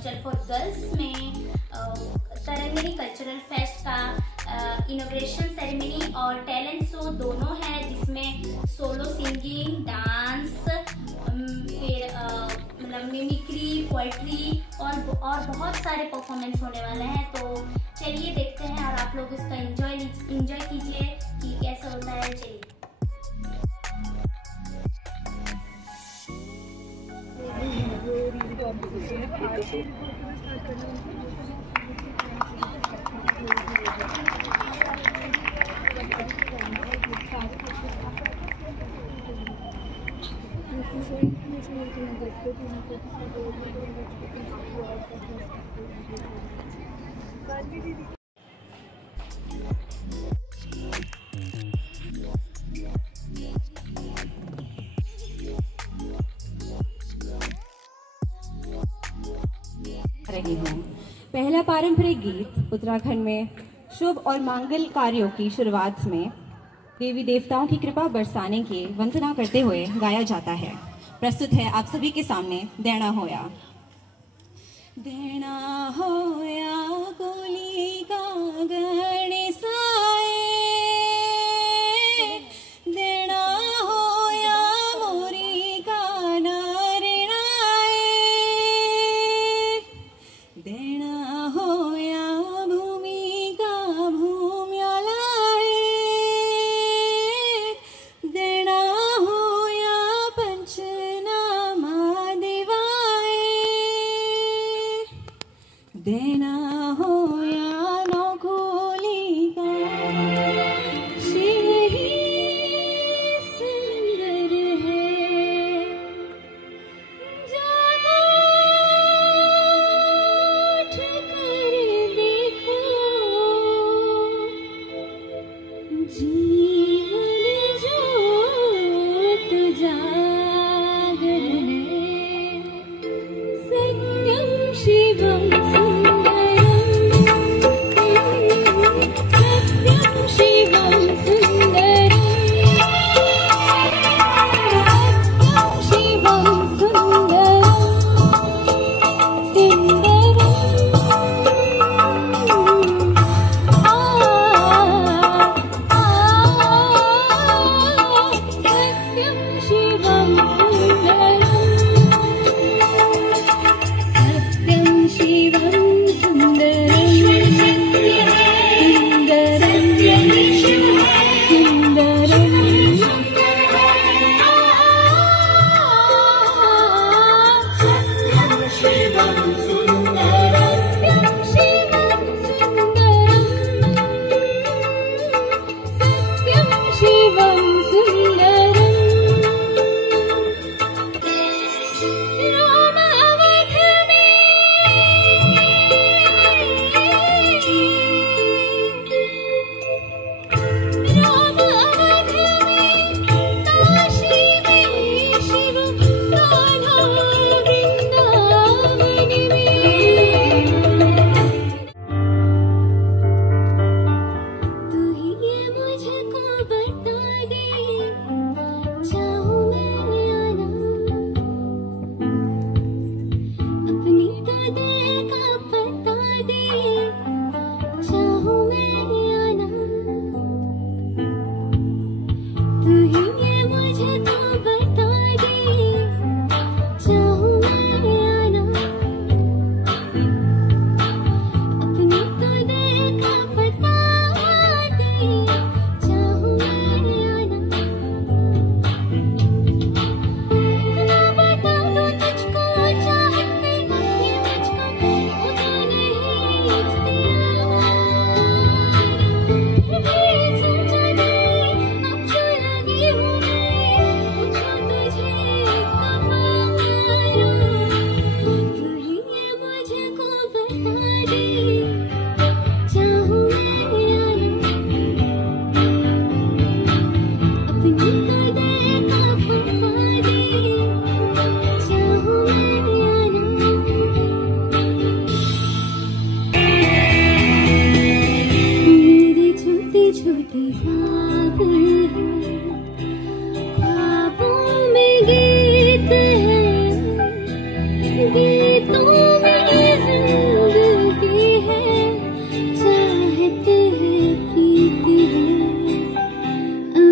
Hostel for girls में Tarangini cultural fest का inauguration ceremony और टैलेंट शो दोनों है, जिसमें सोलो सिंगिंग, डांस, फिर मतलब मिमिक्री, पोएट्री और बहुत सारे परफॉर्मेंस होने वाले हैं। तो चलिए देखते हैं और आप लोग इसका एंजॉय कीजिए कि कैसा होता है। चलिए रही हूँ। पहला पारंपरिक गीत उत्तराखंड में शुभ और मांगल कार्यों की शुरुआत में देवी देवताओं की कृपा बरसाने की वंदना करते हुए गाया जाता है। प्रस्तुत है आप सभी के सामने देना होया। देना होया गोली का गणेशाए, देना होया मोरी का नारिणाए, देना होया भूमि का भूम्यालाए, देना होया पंचनामा दिवाए, देना होया नौखोली का शिव ही सुंदर है, जागो उठ कर देखो, जीवन ज्योत जागर है, सत्यम शिवम सत्यम शिवम सुंदरम, सत्यम शिवम सुंदरम, सुंदरम सत्यम शिवम सुंदरम, सत्यम शिवम सुंदरम,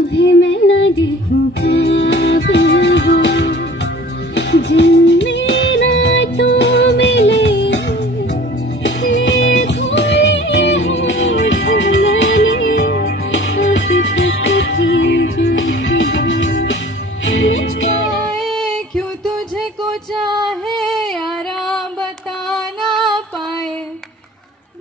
तुम्हें मैं ना देखूं ख्वाब हो जिनमें ना तो मिले ये खोए होठ मैंने अब तक की जो मुझे क्यों तुझे को चाहे यारा बता ना पाए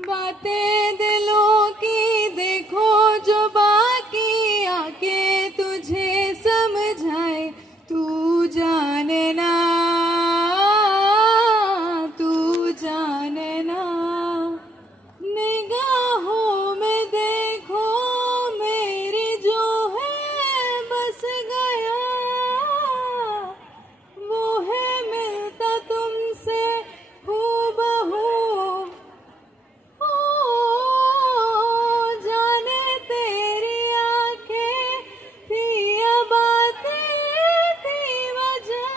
बातें दिलों की देखो जो बाकी आके तुझे समझाए तू जानना निगाहों में देखो मेरी जो है बस गया वो है मिलता तुमसे हूबहू जाने तेरी आंखें थी या बातें थी वजह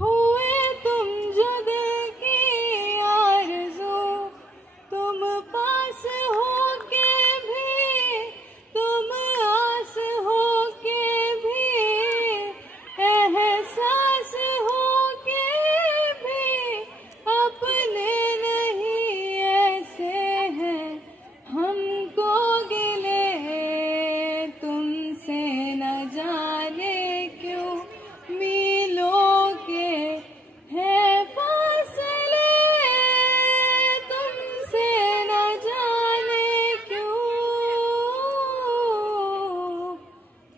हुए तुम जो दिल की आरज़ू तुम पास हो के भी तुम आस हो के भी एहसास हो के भी अपने नहीं ऐसे हैं हमको गिले तुमसे न जाने क्यों मीलों के है फासले तुमसे न जाने क्यों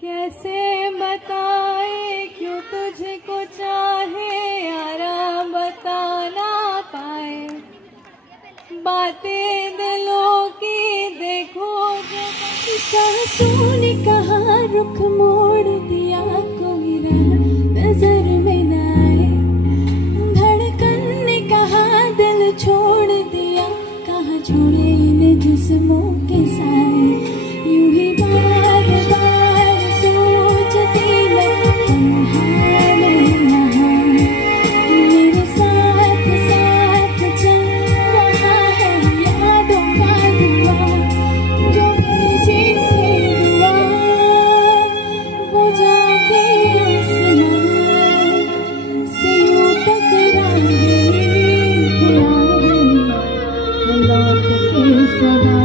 कैसे बताए क्यों तुझको चाहे यारा बता ना पाए बातें दिलों की देखो जो सांसों ने कहा रुख मोड़ दिया कोई राह नजर में न आए धड़कन ने कहा दिल छोड़ दिया कहाँ छोड़े इन जिस्मों के साए यूं ही बार बार सोचती मैं तन्हा में यहाँ मेरे साथ साथ चल रहा है यादों का धुआं जो भेजी थी दुआ वो जाके आसमां से यूं टकरा गई लौट के सदा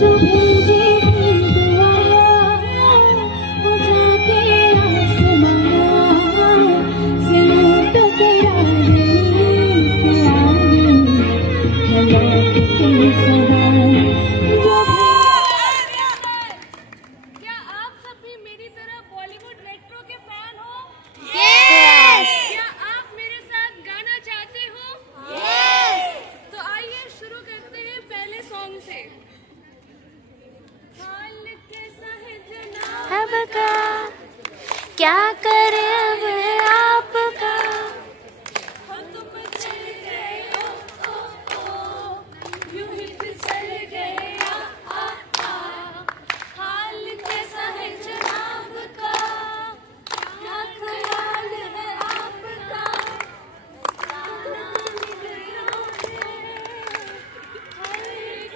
जो भेजी थी दुआ वो जाके आसमां से यूं टकरा गई लौट के सदा जो क्या आप सब भी मेरी तरह बॉलीवुड रेट्रो के फैन हो? क्या आप मेरे साथ गाना चाहते हो? तो आइए शुरू करते हैं पहले सॉन्ग से। हाल कैसा है जनाब अब का क्या करे अब है आपका हो तुम चल गए ओ यूं ही फिसल गए आ हाल कैसा है जनाब का क्या ख्याल है आपका जाना गया हर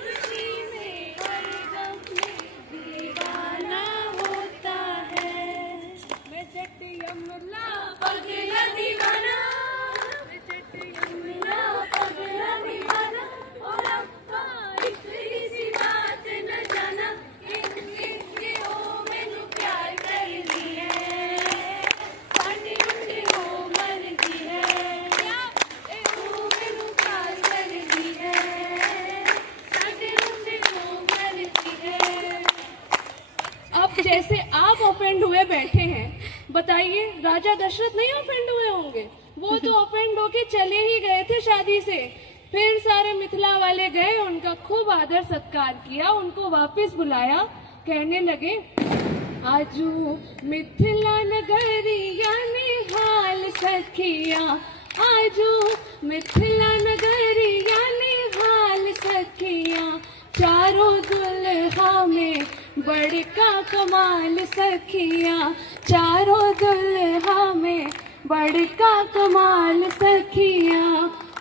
खुशी में हर गम में दीवाना होता है मैं जट यमला पगला दीवाना मैं जट यमला पगला दीवाना और अब्बा इतनी सी बात न जाना इनके ओ मैनू प्यार करनी है साडी उनके ओ मन की है क्या ए ओ मैनू प्यार करनी है साडी उनके ओ मन की है। अब जैसे आप ऑफेंड हुए बैठे हैं बताइए राजा दशरथ नहीं ऑफेंड हुए होंगे? वो तो ऑफेंड होके चले ही गए थे शादी से। फिर सारे मिथिला वाले गए उनका खूब आदर सत्कार किया उनको वापस बुलाया कहने लगे आजू मिथिला नगरिया निहाल सखिया आजू मिथिला नगरिया निहाल सखिया चारों दुल्हा में बड़का कमाल सखिया चारों दुल्हा में बड़का कमाल सखिया।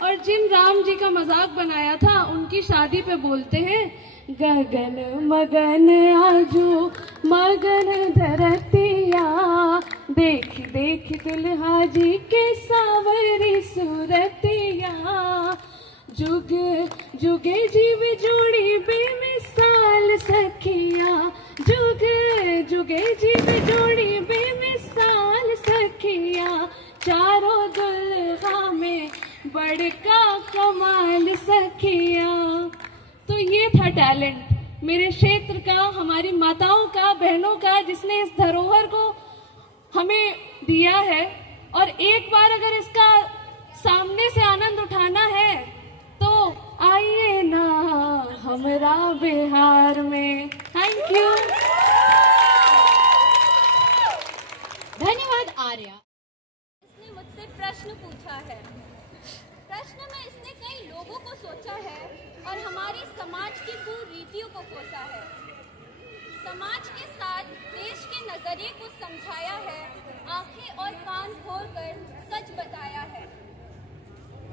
और जिन राम जी का मजाक बनाया था उनकी शादी पे बोलते हैं गगन मगन आजू देख देख दुल्हा जी के सावरी सूरतिया, जुग जुगे जीव जोड़ी बेमिसाल सखिया, जुग जुगे जीव जोड़ी बेमिसाल सखिया, चारों दुल्हा में बड़का कमाल सखिया। तो ये था टैलेंट मेरे क्षेत्र का, हमारी माताओं का, बहनों का, जिसने इस धरोहर को हमें दिया है। और एक बार अगर इसका सामने से आनंद उठाना है तो आइए ना हमरा बिहार में। Thank you. धन्यवाद आर्या। इसने मुझसे प्रश्न पूछा है। प्रश्न में इसने कई लोगों को सोचा है और हमारी समाज की कुरीतियों को कोसा है। समाज के साथ देश के नजरिए को समझाया है, आंखें और कान खोलकर सच बताया है।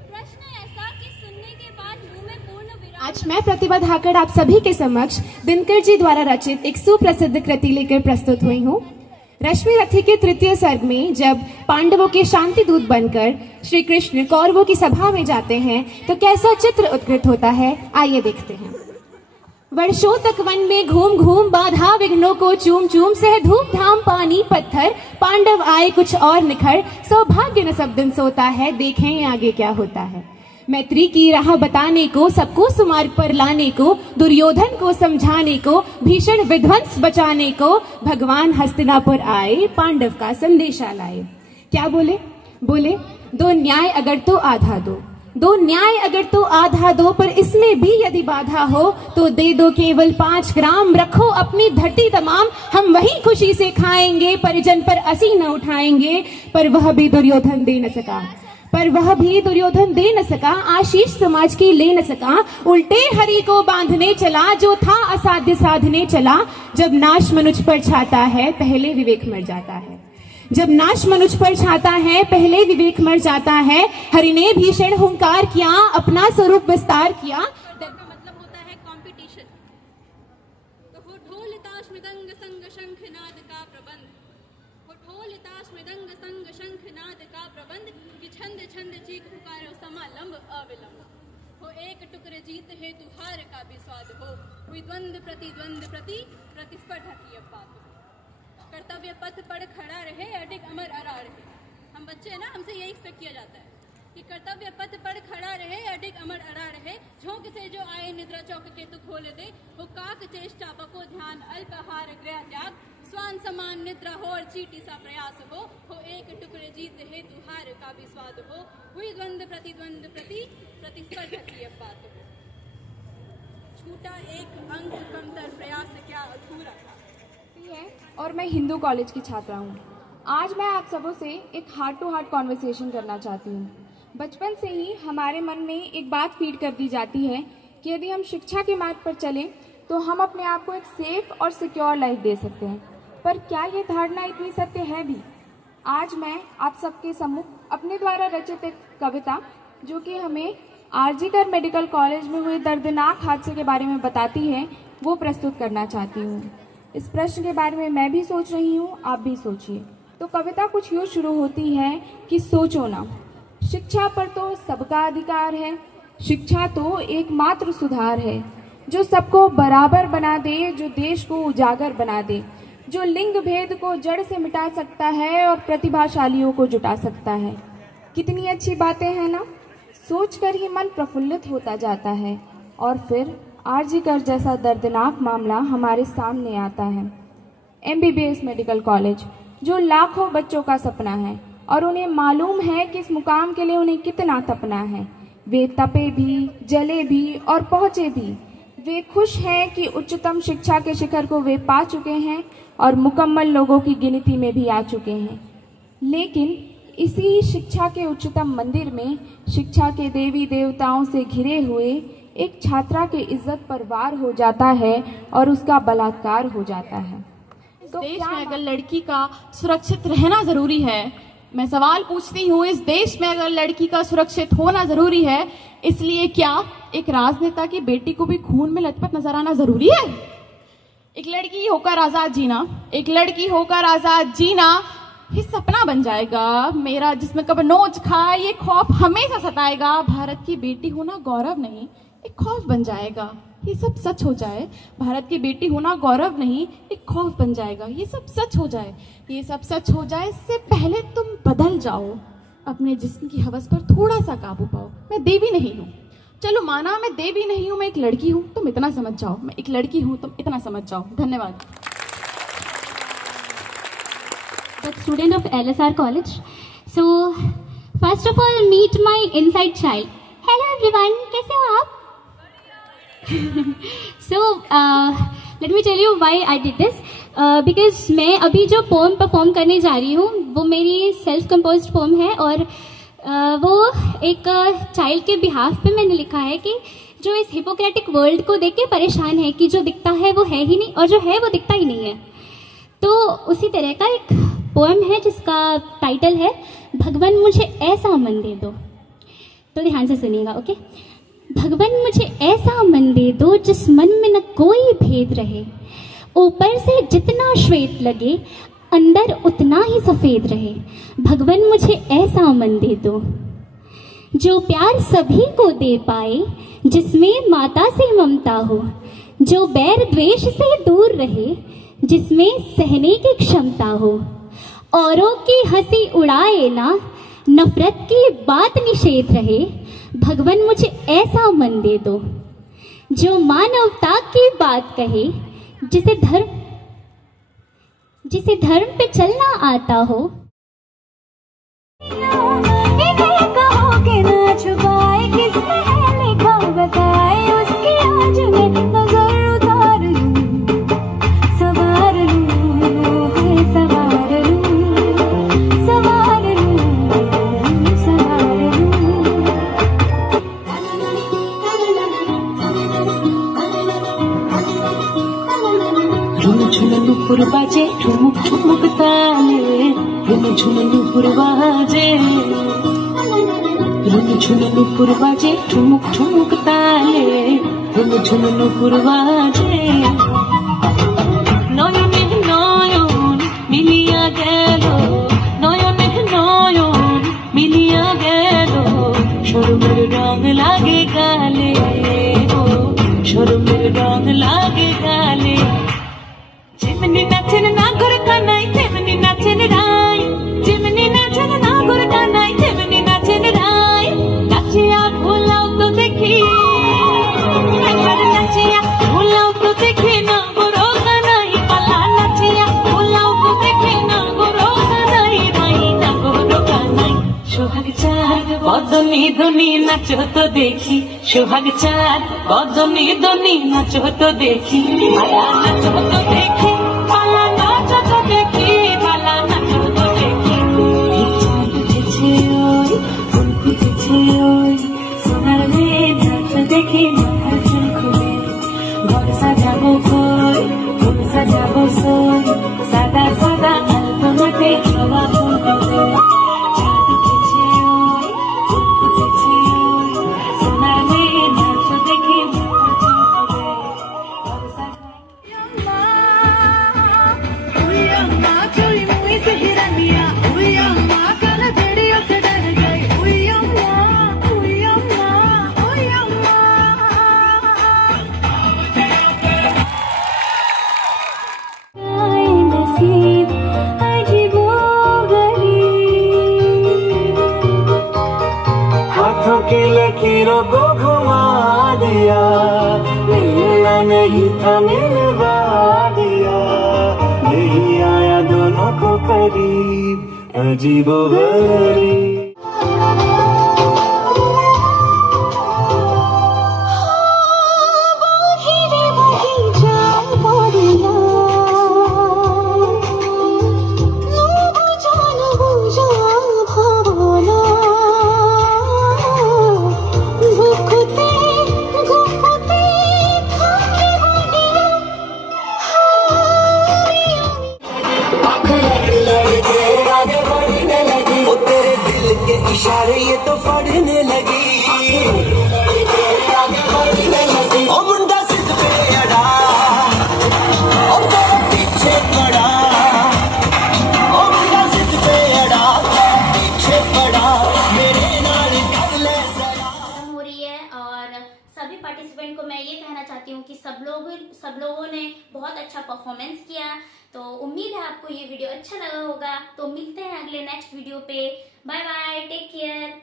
प्रश्न ऐसा कि सुनने के बाद मुंह में पूर्ण विराम। आज मैं प्रतिभा धाकड़ आप सभी के समक्ष दिनकर जी द्वारा रचित एक सुप्रसिद्ध कृति लेकर प्रस्तुत हुई हूँ। रश्मि रथी के तृतीय सर्ग में जब पांडवों के शांति दूत बनकर श्री कृष्ण कौरवों की सभा में जाते हैं तो कैसा चित्र उत्कृत होता है, आइए देखते हैं। वर्षों तक वन में घूम घूम बाधा विघ्नों को चूम चूम, सह धूप धाम पानी पत्थर, पांडव आए कुछ और निखर, सौभाग्य न सब दिन सोता है, देखें आगे क्या होता है। मैत्री की राह बताने को, सबको सुमार्ग पर लाने को, दुर्योधन को समझाने को, भीषण विध्वंस बचाने को, भगवान हस्तिनापुर आए, पांडव का संदेशा लाए। क्या बोले? बोले दो न्याय अगर तो आधा दो, दो न्याय अगर तो आधा दो, पर इसमें भी यदि बाधा हो तो दे दो केवल 5 ग्राम, रखो अपनी धरती तमाम, हम वही खुशी से खाएंगे, परिजन पर असी न उठाएंगे। पर वह भी दुर्योधन दे न सका, पर वह भी दुर्योधन दे न सका, आशीष समाज की ले न सका, उल्टे हरि को बांधने चला, जो था असाध्य साधने चला। जब नाश मनुष्य पर छाता है पहले विवेक मर जाता है, जब नाश मनुष्य पर छाता है पहले विवेक मर जाता है। हरि ने भीषण हुंकार किया, अपना स्वरूप विस्तार किया। का मतलब होता है कंपटीशन। तो हो ढोल ताश मृदंग संग शंखनाद का प्रबंध, हो ढोल ताश मृदंग संग शंखनाद का प्रबंध, कि छंद छंद चीख पुकारो समालंब अविलंब, हो एक टुकड़े जीत हेतु हार का भी स्वाद हो, हुई द्वंद प्रति प्रतिस्पर्धा की अब बात हो। कर्तव्य पथ पर खड़ा रहे, अडिग अमर अड़ा रहे। हम बच्चे हैं ना, हमसे यही एक्सपेक्ट किया जाता है कि कर्तव्य पथ पर खड़ा रहे, अडिग अमर अड़ा रहे। झोंक से जो आए निद्रा चौक के तू खोल दे, हो काक चेष्टा बको ध्यान अल्पहार गृह त्याग, स्वान समान निद्रा हो और चीटी सा प्रयास हो एक टुकड़े जीत हेतु हार का भी स्वाद हो, हुई द्वंद प्रति प्रतिस्पर्धा की अब बात हो। छूटा एक अंक कमतर, प्रयास क्या अधूरा था। और मैं हिंदू कॉलेज की छात्रा हूँ। आज मैं आप सबों से एक हार्ट टू हार्ट कॉन्वर्सेशन करना चाहती हूँ। बचपन से ही हमारे मन में एक बात फीड कर दी जाती है कि यदि हम शिक्षा के मार्ग पर चलें तो हम अपने आप को एक सेफ और सिक्योर लाइफ दे सकते हैं। पर क्या ये धारणा इतनी सत्य है भी? आज मैं आप सबके सम्मुख अपने द्वारा रचित एक कविता, जो कि हमें आरजीकर मेडिकल कॉलेज में हुए दर्दनाक हादसे के बारे में बताती है, वो प्रस्तुत करना चाहती हूँ। इस प्रश्न के बारे में मैं भी सोच रही हूँ, आप भी सोचिए। तो कविता कुछ यूँ शुरू होती है कि सोचो ना, शिक्षा पर तो सबका अधिकार है, शिक्षा तो एकमात्र सुधार है, जो सबको बराबर बना दे, जो देश को उजागर बना दे, जो लिंग भेद को जड़ से मिटा सकता है और प्रतिभाशालियों को जुटा सकता है। कितनी अच्छी बातें हैं ना, सोचकर ही मन प्रफुल्लित होता जाता है। और फिर आरजीकर जैसा दर्दनाक मामला हमारे सामने आता है। एमबीबीएस मेडिकल कॉलेज, जो लाखों बच्चों का सपना है और उन्हें मालूम है कि इस मुकाम के लिए उन्हें कितना तपना है। वे तपे भी, जले भी और पहुंचे भी। वे खुश हैं कि उच्चतम शिक्षा के शिखर को वे पा चुके हैं और मुकम्मल लोगों की गिनती में भी आ चुके हैं। लेकिन इसी शिक्षा के उच्चतम मंदिर में शिक्षा के देवी देवताओं से घिरे हुए एक छात्रा के इज्जत पर वार हो जाता है और उसका बलात्कार हो जाता है। तो देश में अगर लड़की का सुरक्षित रहना जरूरी है, मैं सवाल पूछती हूँ, इस देश में अगर लड़की का सुरक्षित होना जरूरी है, इसलिए क्या एक राजनेता की बेटी को भी खून में लथपथ नजर आना जरूरी है? एक लड़की होकर आजाद जीना, एक लड़की होकर आजाद जीना ये सपना बन जाएगा मेरा जिसमें कब नोच खाए, ये खौफ हमेशा सताएगा। भारत की बेटी होना गौरव नहीं, एक खौफ बन जाएगा। ये सब सच हो जाए, भारत की बेटी होना गौरव नहीं, एक खौफ बन जाएगा। ये सब सच हो जाए, ये सब सच हो जाए, इससे पहले तुम बदल जाओ, अपने जिस्म की हवस पर थोड़ा सा काबू पाओ। मैं देवी नहीं हूँ, चलो माना मैं देवी नहीं हूँ, मैं एक लड़की हूँ, तुम इतना समझ जाओ। मैं एक लड़की हूँ, तुम इतना समझ जाओ। धन्यवाद। Student of LSR College. So, first of all, meet my inside child. Hello everyone, कैसे हो आप? So, let me tell you why I did this. Because मैं अभी जो पोम परफॉर्म करने जा रही हूँ वो मेरी सेल्फ कंपोज्ड पोम है और वो एक चाइल्ड के बिहाफ पे मैंने लिखा है कि जो इस हिपोक्रेटिक वर्ल्ड को देख के परेशान है कि जो दिखता है वो है ही नहीं और जो है वो दिखता ही नहीं है। तो उसी तरह का एक पोएम है जिसका टाइटल है भगवान मुझे ऐसा मन दे दो। तो ध्यान से सुनिएगा, ओके। भगवान मुझे ऐसा मन दे दो जिस मन में न कोई भेद रहे, ऊपर से जितना श्वेत लगे अंदर उतना ही सफेद रहे। भगवान मुझे ऐसा मन दे दो जो प्यार सभी को दे पाए, जिसमें माता से ममता हो, जो बैर द्वेष से दूर रहे, जिसमें सहने की क्षमता हो, औरों की हंसी उड़ाए ना, नफरत की बात निषेध रहे। भगवान मुझे ऐसा मन दे दो जो मानवता की बात कहे, जिसे धर्म पे चलना आता हो। कहो के ना छुपाए, किसने है लिखा बताए, उसकी आज मैं नजर उतार लूं, सवार लूं, सवार लूं, सवार लूं, सवार लूं। झुन नुपुर बाजे ठुमुक ठुमुक ताले, झुन नुपुर बाजे, झुन नुपुर बाजे ठुमुक ठुमुक ताले, झुन नुपुर बाजे। नयने नयन मिलिया गेलो, नयने नयन मिलिया गेलो, शर्मेर रंग लागे गाले, शर्मेर रंग लागे गाले। जिमनी नाचन नागुर कानाई, तेमनी नाचन राय, जिमनी नाचन नागुर कानाई, तेमनी नाचन राय। नाचिया भुलाओ तो देखी, एक बार नाचिया भुलाओ तो देखी, ना गुरो कानाई पाला। नाचिया भुलाओ तो देखी, ना गुरो कानाई भाई, ना गुरो कानाई। সোহাগ চাঁদ বদনি ধনি নাচো তো দেখি, সোহাগ চাঁদ বদনি ধনি নাচো তো দেখি, পালা নাচো তো দেখি, পালা নাচো তো দেখি, পালা নাচো তো দেখি। চাঁদ উঠেছে ওই, ফুল ফুটেছে ওই, সোনার মেয়ে নাচো দেখি মাথার চুল খুলে। ঘর সাজাবো কই, ফুল সাজাবো সই, সাদা সাদা আলপনাতে জবা ফুল হবে। की लकीरों को घुमा दिया, मिलना नहीं था मिलवा दिया, यही आया दोनों को करीब, अजीबोगरीब। इशारे ये तो पढ़ने लगी, ओ मुंडा सिद्ध पे अड़ा, ओ तेरे पीछे पड़ा, ओ मुंडा सिद्ध अच्छा परफॉर्मेंस किया। तो उम्मीद है आपको ये वीडियो अच्छा लगा होगा। तो मिलते हैं अगले नेक्स्ट वीडियो पे। Bye bye, take care.